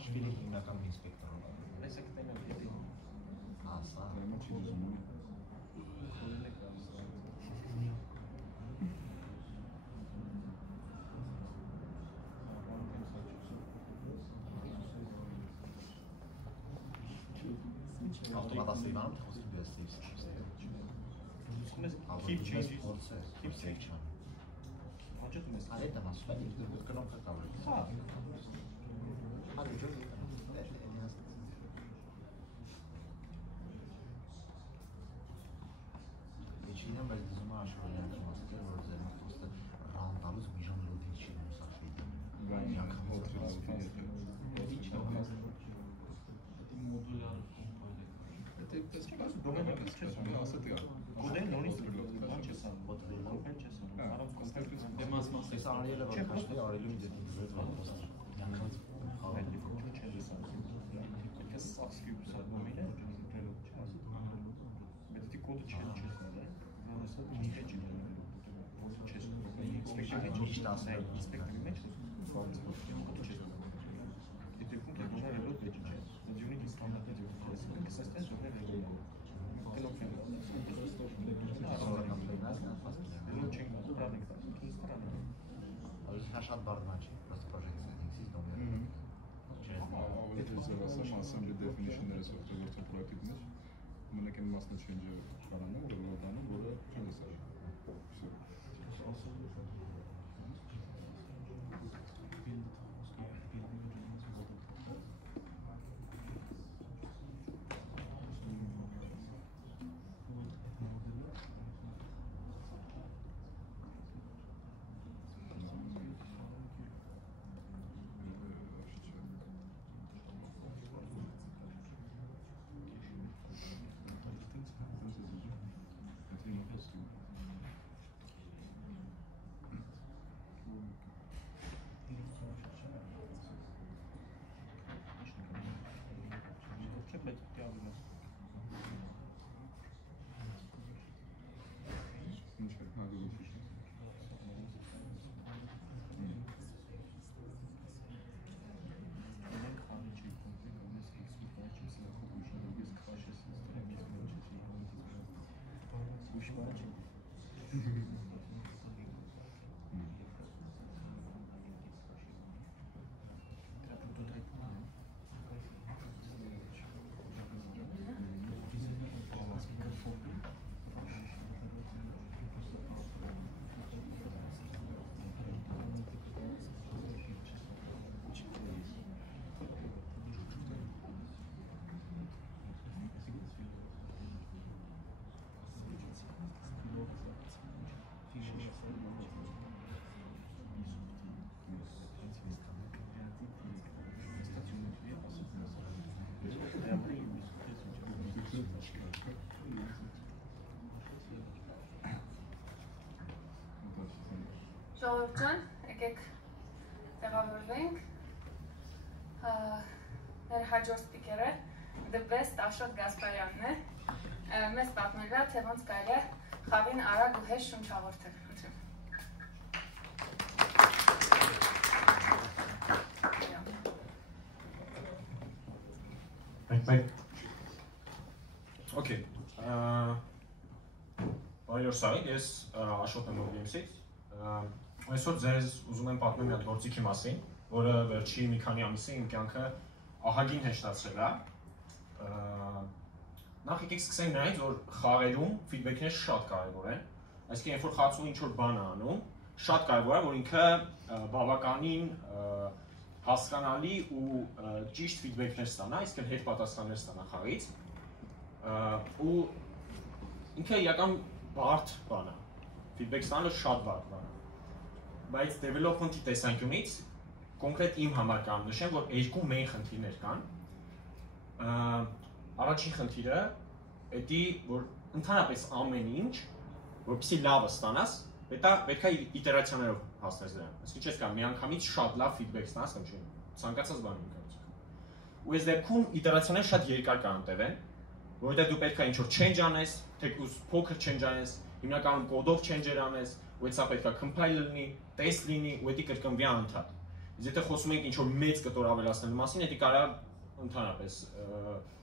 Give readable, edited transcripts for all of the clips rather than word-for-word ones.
Աշվիլի հիմնական ինսպեկտորը։ Այս եկտեն է Ասա։ Ավտոմատացի բանում թե խոսքի բեսիվս։ Keep changes. Keep section. Հաջող մեզ։ Այդ եմ ասում, ինքնուրույն կնոմ կտավը։ Հա։ Հաջող։ Իչինը բայց դժում է աշխարհային մասը, որ ձեր խոսքը ռանդալուց մի ժամ լոդի չի ուսախիդը։ Գանյակ Շատ բարդ չի, просто projection exist դոմեն։ Ասեմ, assembly definition-ները software prototype մեջ մենակ այն մասնը change-ը կարանա, որը բանում, որը change-ը Ժողովուրդ ջան, եկեք տեղավորվենք, մեր հաջորդ սպիկերը The Best Աշոտ Գասպարյանն է, մեզ պատմելա, թե ոնց կարելի է խաղին արագ ու հեշտ շունչ հաղորդել, Okay. Բարի օր Սարիկ, ես Աշոտ եմ Williams-ից։ Այսօր ձեզ ուզում եմ պատմել մի հատ գործիքի մասին, որը վերջի մի քանի ամիսի իմ կյանքը ահագին հեշտացրել է։ Նախ եկեք սկսենք նրանից, որ խաղերում ֆիդբեքները շատ կարևոր են։ Այսինքն, երբ որ խաղացողը ինչ-որ բան է անում, շատ կարևոր է, որ ինքը բավականին հասկանալի ու ճիշտ ֆիդբեքներ ստանա, այսինքն հետ պատասխաններ ստանա խաղից։ Ու ինքը իրական բարդ բան է։ Ֆիդբեք ստանալը շատ բարդ բան է։ Բայց development-ի տեսանկյունից կոնկրետ իմ համար կամ նշեմ, որ երկու մեծ խնդիրներ կան։ Առաջին խնդիրը դա որ ընդհանրապես ամեն ինչ, որպեսզի լավը ստանաս, պետք է իտերացիաներով հասնես դրան։ Այսինքն չես կարող միանգամից շատ լավ ֆիդբեք ստանաս, կամ չէ, ցանկացած բան ունի։ Ու այս դեպքում իտերացիաները շատ երկար կարող տևեն, որովհետև դու պետք է ինչ-որ change անես, թեկուզ փոքր change անես, հիմնականում կոդով change-եր անես, ու դա պետք է compile լինի, test լինի, ու դա կրկնվի անընդհատ։ Իսկ եթե խոսում ենք ինչ-որ մեծ կտոր ավելացնելու մասին, դա կարող է ընդհանրապես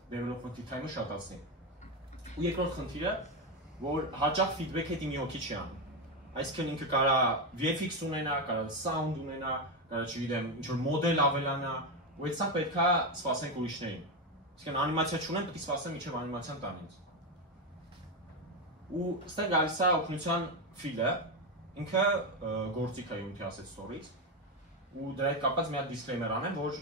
development time-ը շատացնի։ Ու երկրորդ խնդիրը, որ հաճախ feedback-ը դի մի հոգի չի անում։ Այսինքն ինքը կարա VFX ունենա, կարա sound ունենա, կարա չգիտեմ, ինչ-որ մոդել ավելանա, ու այդ սա պետք է սպասենք ուրիշներին։ Այսինքն անիմացիա չունեմ, պետք է սպասեմ մինչև անիմացիան տան ինձ։ Ու ստեղ գալիս է օգնության ֆիլը, ինքը գործիք է յունիթի ասset store-ից, ու դրա հետ կապված մի հատ disclaimer անեմ, որ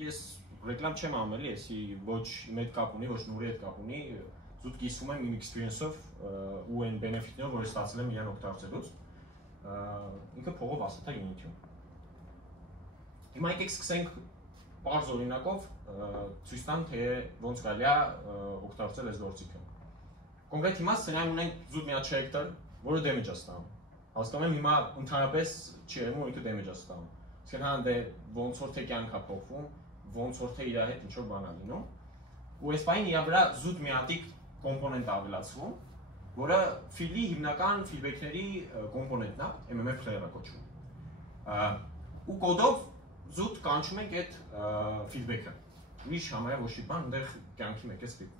ես ռեկլամ չեմ անում էլի, էսի ոչ իմ հետ կապ ունի, ոչ նուրի հետ կապ ունի, զուտ կիսվում եմ իմ experience-ով ու այն benefit-ներով, որ ստացել եմ իրան օգտագործելուց, ինքը փողով asset է Unity-ում։ Հիմա եկեք սկսենք պարզ օրինակով ցույց տամ, թե ոնց կարելի է օգտագործել այս գործիքը։ Կոնկրետ հիմա սցենարում ունենք զուտ մի հատ character, որը damage է ստանում։ Հասկանում եմ հիմա ընդհանրապես չի երևում, որ ինքը damage է ստանում։ Իսկ հան դե ոնց որ թե կյանք է փոխվում, ոնց որ թե իր հետ ինչ-որ բան է լինում։ Ու այս բանը իր վրա զուտ մի հատիկ կոմպոնենտ ավելացվում, որը ֆիլի հիմնական feedback-ների կոմպոնենտն է, MMF player-ը կոչվում։ Ու կոդով զուտ կանչում ենք այդ feedback-ը։ Ուրիշ համարյա ոչ մի բան, այնտեղ կյանքի մեկ է սպիտ։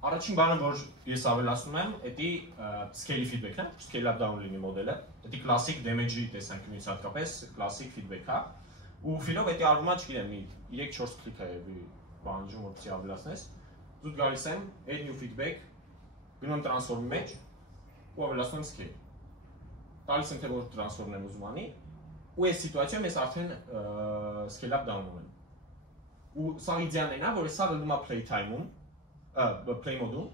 Առաջին բանը, որ ես ավելացնում եմ, դա scale feedback-ն է, scale up down լինի մոդելը։ Դա classic damage-ի տեսանկյունից հատկապես classic feedback-ը։ Ու ֆիլով դա արվում է, չգիտեմ, 3-4 կլիկ է եւ բանջում որպեսզի ավելացնես։ Զուտ գալիս եմ add new feedback, գնում transform-ի մեջ ու ավելացնում եմ scale։ Տալիս եմ թե որ transform-ն եմ ուզում անի, ու այս սիտուացիայում ես արդեն scale up down ունեմ։ Ու սա իդեալն է, որ սա գնում է play time-ում, play mode-ում,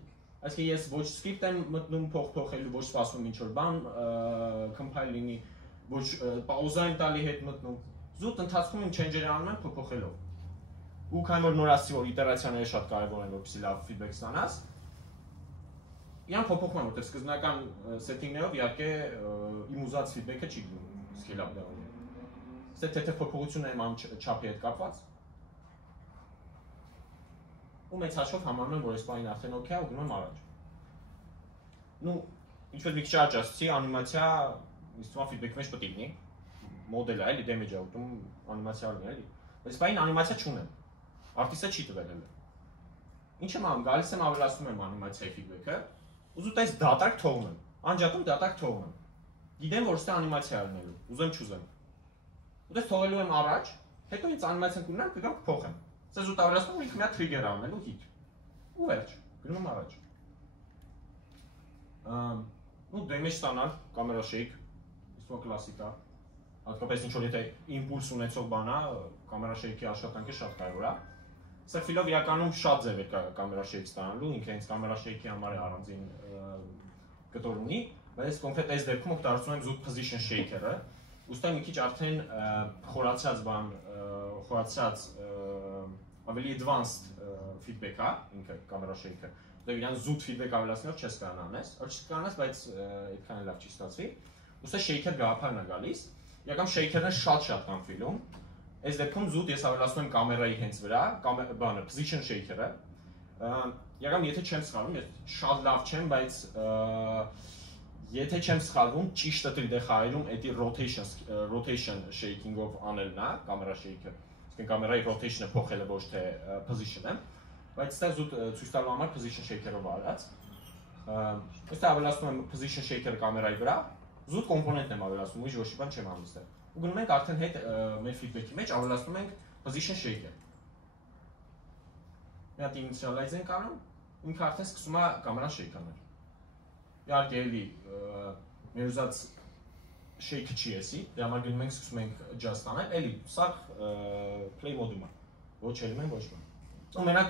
այսինքն ես ոչ script եմ մտնում փոխելու, ոչ սպասում ինչ-որ բան compile լինի, ոչ պաուզա եմ տալի հետ մտնում, զուտ ընթացքում իմ change-երը անում եմ փոփոխելով։ Ու քանի որ նոր ասի, որ իտերացիաները շատ կարևոր են, որպեսզի լավ feedback ստանաս, իրան փոփոխում եմ, որտեղ սկզբնական setting-ներով իհարկե իմ ուզած feedback-ը չի գնում scale up down-ում։ Ստե թե փոփոխությունն եմ անում չափի հետ կապված, ու մեծ հաշվով համարում եմ, որ այս բանին արդեն օքեյ է ու գնում եմ առաջ։ Ну, ինչ-որ մի քիչ առաջ ասացի, անիմացիա ինձ թվում է feedback-ի մեջ պետք է լինի, մոդելը է, էլի damage-ը ուտում անիմացիա լինի, էլի։ Բայց բանին անիմացիա չունեմ։ Արտիստը չի տվել էլի։ Ինչ եմ անում, գալիս եմ ավելացնում եմ անիմացիայի feedback-ը, ու զուտ այս դատարկ թողում եմ։ Անջատում դատարկ թողում եմ։ Գիտեմ, որ ստե անիմացիա լինելու, ուզեմ չուզեմ։ Ու դες թողելու եմ առաջ, հետո ինձ անիմացիան կունենամ, կգամ կփոխեմ։ Սա զուտ ավելացնում ինքը մի հատ trigger անելու hit։ Ու վերջ, գնում եմ առաջ։ Ну, damage ստանալ, camera shake, իսկ կլասիկ է։ Հատկապես ինչ որ եթե impulse ունեցող բան է, camera shake-ի աշխատանքը շատ կարևոր է։ Սա ֆիլով իրականում շատ ձև է camera shake ստանալու, ինքը հենց camera shake-ի համար է առանձին կտոր ունի, բայց կոնկրետ այս դեպքում օգտագործում եմ զուտ position shaker-ը, ուստի մի քիչ արդեն խորացած բան, խորացած ավելի advanced feedback է, ինքը camera shake-ը։ Դե իրան զուտ feedback ավելացնելով չես կարող անես, ոչ կանես, բայց այդքան էլ լավ չի ստացվի։ Ուստի shaker գաղափարն է գալիս, իրական shaker-ը շատ կան ֆիլում։ Այս դեպքում զուտ ես ավելացնում եմ կամերայի հենց վրա, բանը position shaker-ը։ Իրական եթե չեմ սխալվում, ես շատ լավ չեմ, բայց եթե չեմ սխալվում, ճիշտը դե խաղերում էդի rotation shaking-ով անելն է, camera shake-ը։ Իսկ կամերայի rotation-ը փոխելը ոչ թե position-ը, բայց ստեղ զուտ ցույց տալու համար position shaker-ով արած։ Այստեղ ավելացնում եմ position shaker-ը կամերայի վրա, զուտ կոմպոնենտն եմ ավելացնում, ուրիշ ոչ մի բան չեմ անում այստեղ։ Ու գնում ենք արդեն հետ մեր feedback-ի մեջ ավելացնում ենք position shaker։ Մի հատ initialize ենք անում, ինքը արդեն սկսում է կամերան shake անել։ Իհարկե էլի մեր ուզած shake-ը չի էսի, դրա համար գնում ենք սկսում ենք adjust անել, էլի սա play mode-ում է, ոչ element, ոչ բան։ Ու մենակ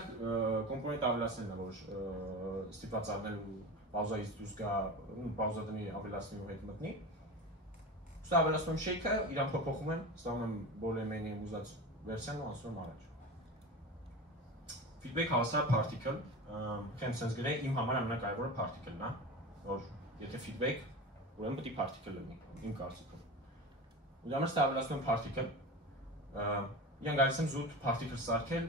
կոմպոնենտ ավելացնելն է, որ ստիպված առնել ու պաուզայից դուրս գա, պաուզադնի ավելացնելու հետ մտնի։ Ուստի ավելացնում եմ shake-ը, իրան փոփոխում եմ, ստանում եմ բոլեմենի ուզած վերսիան ու անցնում եմ առաջ։ Feedback հավասար particle, քեմ sense գրեի, իմ համար ամենակարևորը particle-ն է, որ եթե feedback, ուրեմն պետք է particle լինի, իմ կարծիքով։ Ու դրա համար ավելացնում եմ particle, իրան գալիս եմ զուտ particle սարքել,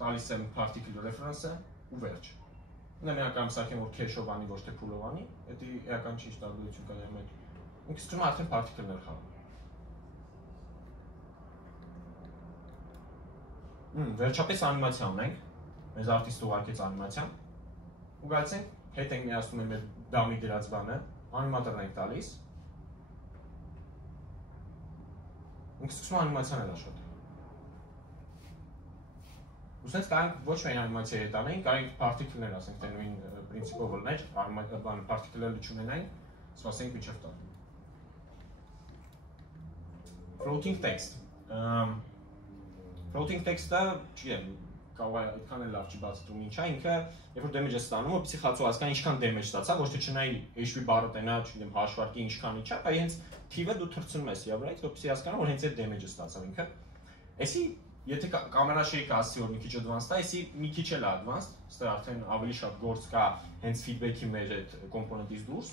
տալիս եմ particle reference-ը ու վերջ։ Նա միակ կամ սարքեմ որ cache-ով անի, ոչ թե pool-ով անի, դա էական չի տարբերություն կա դրա մեջ։ ինքը սկսում է արդեն particle-ներ խաղալ։ Վերջապես անիմացիա ունենք, մեզ արտիստը ուղարկեց անիմացիան, ու գալիս ենք, հետ ենք միացնում մեր դամի դրած բանը, անիմատորն ենք տալիս, ինքը սկսում է անիմացիան էլ աշխատել։ Ու սենց կարենք ոչ միայն անիմացիա հետ անենք, կարենք particle-ներ ասենք, թե նույն պրինցիպով լներ, particle-ները չունենային, սպասենք մինչև տալ։ Floating text։ Floating text-ը, չգիտեմ, կարող է այդքան էլ լավ չի բացատրում ինչա, ինքը երբ որ damage-ը ստանում, որպեսզի խացու հասկանա ինչքան damage ստացա, ոչ թե չնայի HP բառը տենա, չգիտեմ, հաշվարկի ինչքան իջա, այլ հենց թիվը դու թռցնում ես իր վրայից, որպեսզի հասկանա, որ հենց այդ damage-ը ստացավ ինքը։ Էսի եթե կամերա շեյքը ասի, որ մի քիչ advanced է, էսի մի քիչ էլ advanced, այստեղ արդեն ավելի շատ գործ կա հենց feedback-ի մեր այդ կոմպոնենտից դուրս։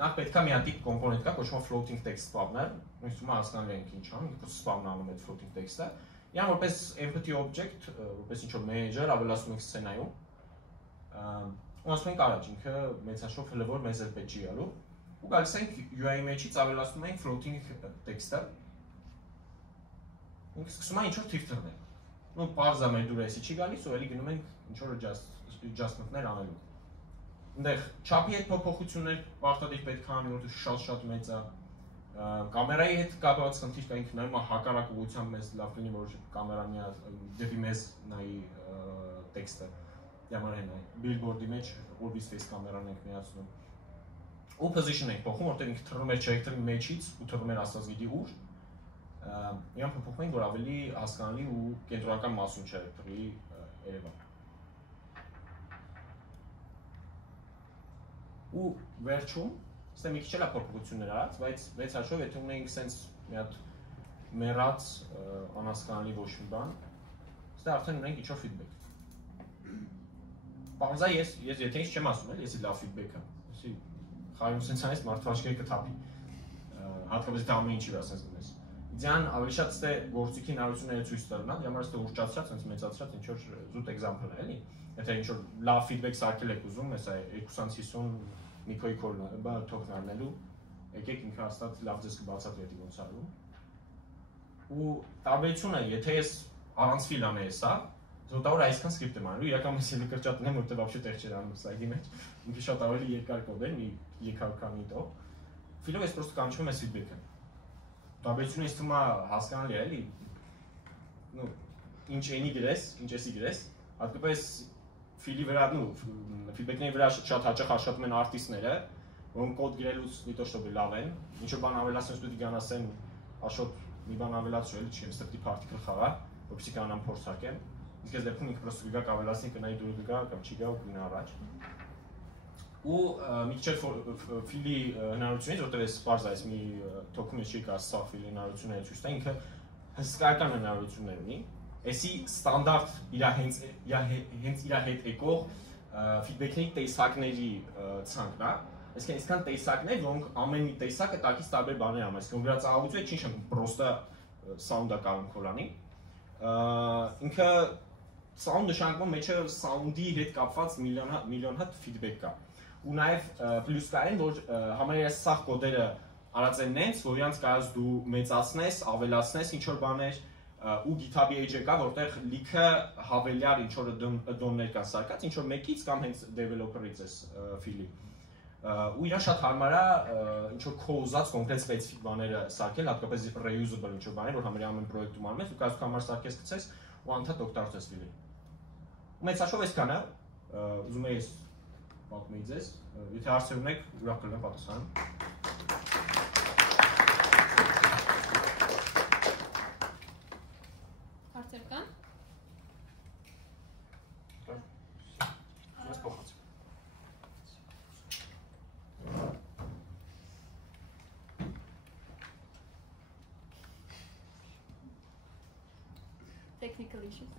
Նախ պետք է մի հատ կոմպոնենտ կա, կոչվում է floating text spawner, ինձ թվում է հասկանալի ենք ինչ անում, ինքը spawn-անում այդ floating text-ը։ Իրան որպես empty object, որպես ինչ-որ manager ավելացնում ենք սցենայում։ Ու ասում ենք առաջ, ինքը մեծաշով հլվոր մեզ էլ պետք չի գալու։ Ու գալիս ենք UI մեջից ավելացնում ենք floating text-ը։ Ինքը սկսում է ինչ-որ թիվ թռնել։ Ու պարզ է մեր դուրը էսի չի գալիս, ու էլի գնում ենք ինչ-որ adjustment-ներ անելու։ Այնտեղ չափի հետ փոփոխություններ պարտադիր պետք է անի, որովհետև շատ մեծ է։ Կամերայի հետ կապված խնդիր կա, ինքը նայում է հակառակ ուղղությամբ մեզ լավ լինի, որ կամերան դեպի մեզ նայի տեքստը։ Դեմար հեն նայի, billboard-ի մեջ always face կամերան ենք միացնում։ Ու position ենք փոխում, որտեղ ինքը թռնում է trajectory մեջից ու թռնում է աստված գիտի ուր։ Իրան փոփոխում ենք, որ ավելի հասկանալի ու կենտրոնական մասում trajectory երևա։ Ու վերջում Ստե մի քիչ էլ է փոփոխություններ արած, բայց վեց հաշվով եթե ունենք սենց մի հատ մեռած անհասկանալի ոչ մի բան, ստե արդեն ունենք ինչ-որ feedback։ Պարզա ես եթե ինչ չեմ ասում էլ, եսի լավ feedback-ը, եսի խայում սենց անես մարդու աչքերը կթափի, հատկապես դա ամեն ինչի վրա սենց դնես։ Իդեան ավելի շատ ստե գործիքի հնարավորությունները ցույց տալն է, համար ստե ուռճացրած, սենց մեծացրած ինչ-որ զուտ example է, էլի։ Եթե ինչ-որ լավ feedback սարքել եք ուզում, հեսա 250 Նիկոյի թոքն արնելու, եկեք ինքը հաստատ լավ ձեզ կբացատրի հետի ոնց արվում։ Ու տարբերությունը, եթե ես առանց ֆիլ անեի սա, զոտավոր այսքան սկրիպտ եմ անելու, իրական ես ելի կրճատն եմ, որտեղ վաբշե տեղ չեր անում սայդի մեջ, ինքը շատ ավելի երկար կոդ էր, մի 300 քանիտով։ Ֆիլով ես պրոստը կանչվում ես feedback-ը։ Տարբերությունը ես թվում է հասկանալի է, էլի, ինչ էնի գրես, ինչ էսի գրես, հատկապես ֆիլի վրա, feedback-ների վրա շատ հաճախ աշխատում են արտիստները, որոնք կոդ գրելուց մի տոշ տոբի լավ են, ինչ-որ բան ավելացնես դու դիգան ասեն, աշոտ մի բան ավելացու էլի չի, եմ ստեպտի particle խաղա, որպեսի կանամ փորձարկեմ, իսկ ես դեպքում ինքը պրոստը գգա կավելացնի, կնայի դուրը գգա, կամ չի գա ու կգնա առաջ։ Ու մի քիչ ֆիլի հնարավորությունից, որտեղ ես պարզ այս մի թոքում ես չի կա սա ֆիլի հնարավորությունները ցույց տա, ինքը հսկայական հնարավորություններ ունի։ Էսի ստանդարտ հենց իր հետ եկող feedback-ների տեսակների ցանկն է, այսինքն տեսակներ, որոնք ամեն մի տեսակը տակից տարբեր բաներ անում, այսինքն գրած աղուցու է չի շնչում, պրոստը sound-ը կարող կոլանի։ Ինքը sound նշանակում մեջը sound-ի հետ կապված միլիոն հատ feedback կա։ Ու նաև պլյուս կա այն, որ համարյա սաղ կոդերը արած են նենց, որ իրանց կարաս դու մեծացնես, ավելացնես ինչ-որ բաներ, ու GitHub-ի page-ը կա, որտեղ լիքը հավելյալ ինչ-որ add-on-ներ կան սարքած, ինչ-որ մեկից կամ հենց developer-ից ես ֆիլի։ Ու իրան շատ հարմար է ինչ-որ քո ուզած կոնկրետ սպეციფიկ բաները սարքել, հատկապես reusable ինչ-որ բաներ, որ համարյա ամեն պրոյեկտում անում ես, ու կարծում համար սարքես գցես ու անդադ օգտագործես ֆիլի։ Ու մեծ հաշվով այսքան է, ուզում եմ ես պատմեի ձեզ, եթե հարցեր ունեք, ուրախ կլինեմ պատասխանեմ։ Հարցեր կան։ Technical issues.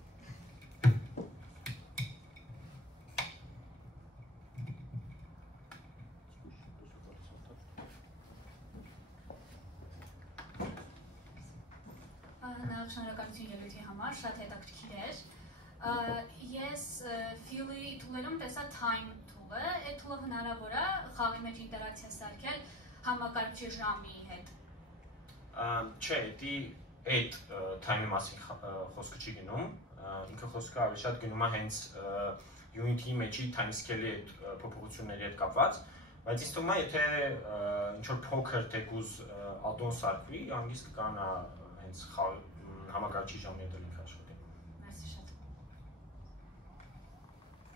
Շնորհակալություն ելույթի համար, շատ հետաքրքիր էր։ Ես Fill-ի tool-երում տեսա Time tool-ը, այդ tool-ը հնարավոր է խաղի մեջ ինտերակցիա սարքել համակարգչի ժամի հետ։ Չէ, դի այդ թայմի մասին խոսքը չի գնում, ինքը խոսքը ավելի շատ գնում է հենց Unity-ի մեջի time scale-ի այդ փոփոխությունների հետ կապված, բայց ինձ թվում է, եթե ինչ-որ փոքր թեկուզ add-on սարքվի, հանգիստ կկանա հենց համակարգչի ժամի հետ լինք աշխատի։ Մերսի շատ։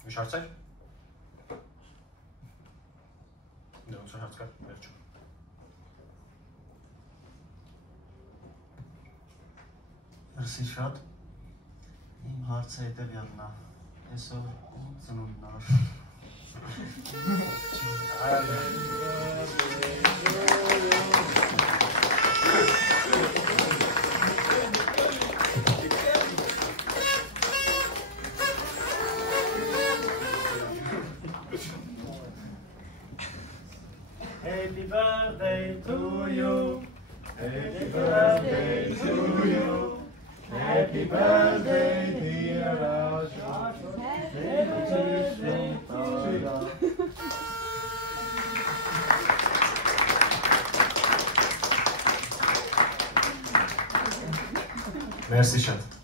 Ուրիշ հարցեր։ Դե ոնց հարց կա, վերջ։ Մերսի շատ։ Իմ հարցը հետևյալն է։ Այսօր ում ծնունդն է։ Happy birthday to you. Happy birthday to you. Happy birthday, dear Asha. Happy birthday to you. Merci շատ։